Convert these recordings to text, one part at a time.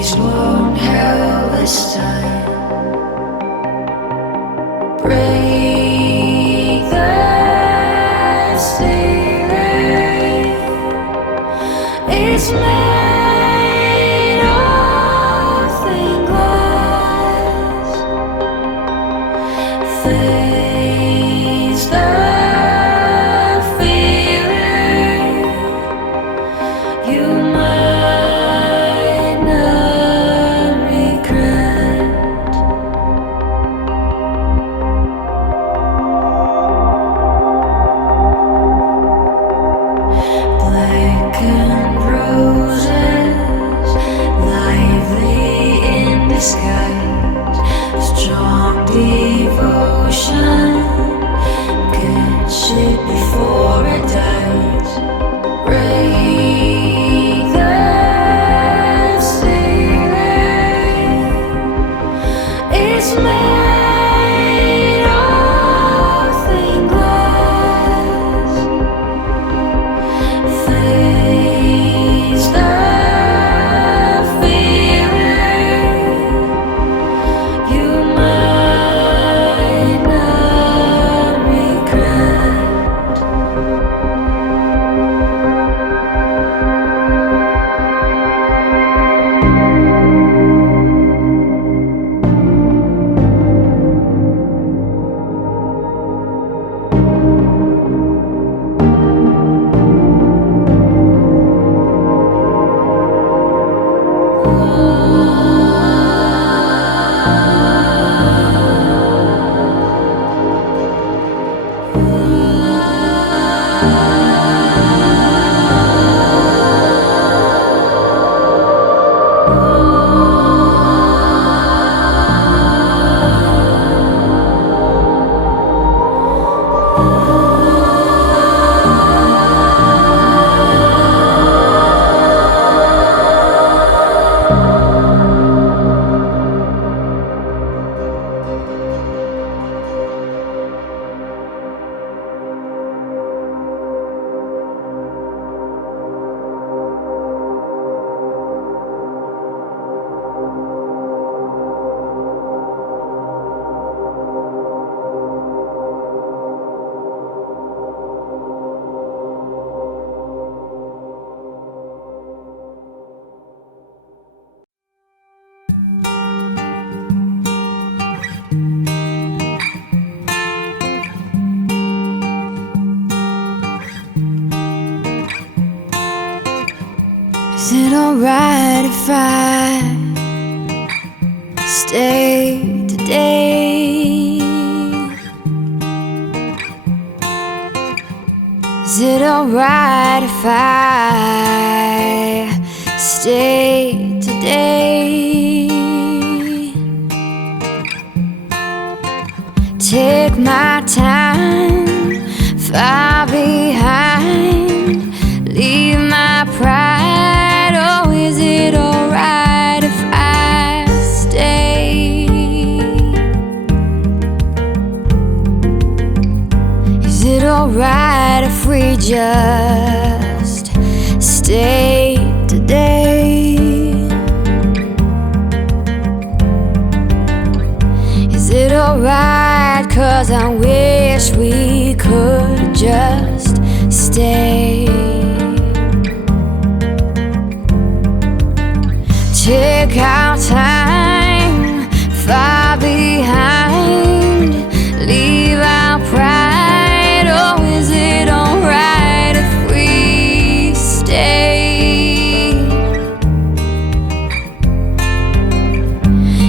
Please won't help this time. Break the ceiling. It's made of thin glass. Face the feeling. You might not regret. Blackened roses, lively in disguise. Strong devotion, good shit before it dies. Break the ceiling. It's made of thin glass. Face the feeling. You might not regret. Is it alright if I stay today? Is it alright if I stay today? Take my time, far behind, leave my pride. Oh, is it alright if I stay? Is it alright if we just stay today? Is it alright? 'Cause I wish we could just stay. Take our time, far behind, leave our pride. Oh, is it alright if we stay?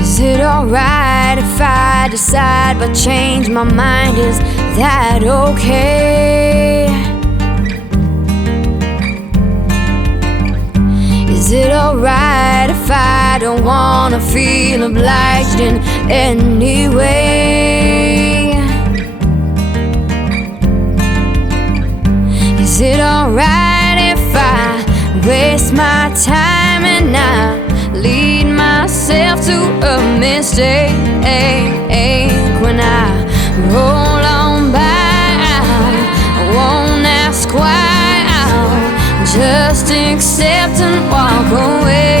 Is it alright if I decide but change my mind? Is that okay? Is it alright if I don't wanna feel obliged in any way? Is it alright if I waste my time and I lead myself to a mistake? When I roll on by, I won't ask why, I'll just accept and walk away.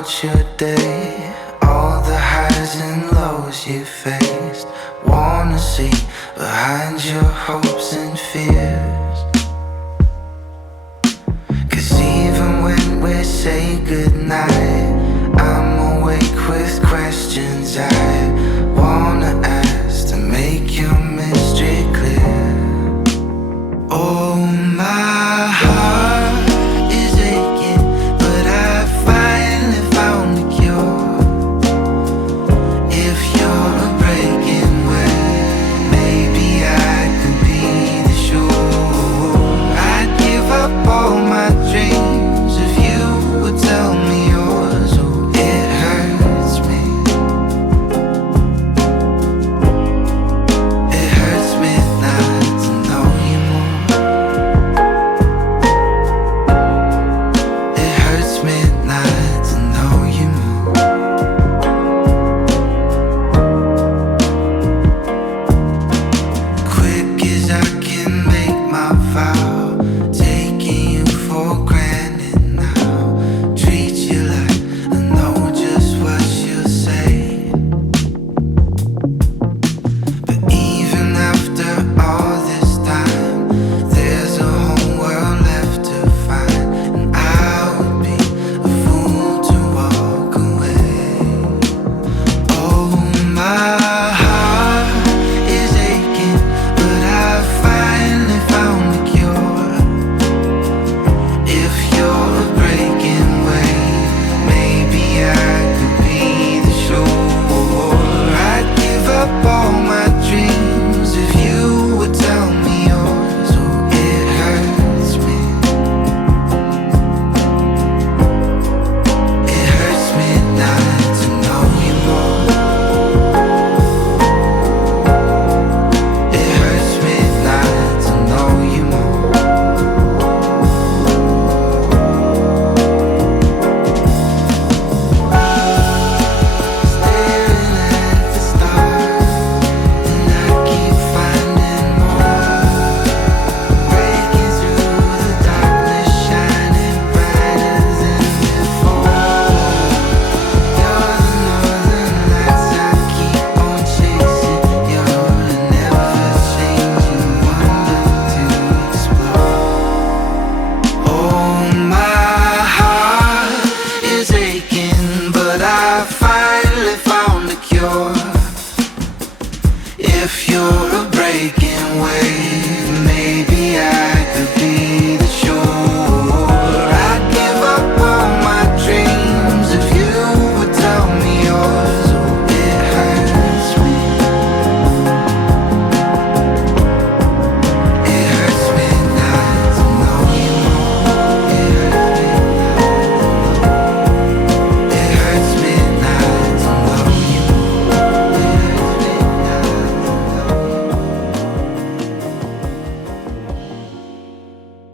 about your day, all the highs and lows you faced. Wanna see behind your hopes and fears.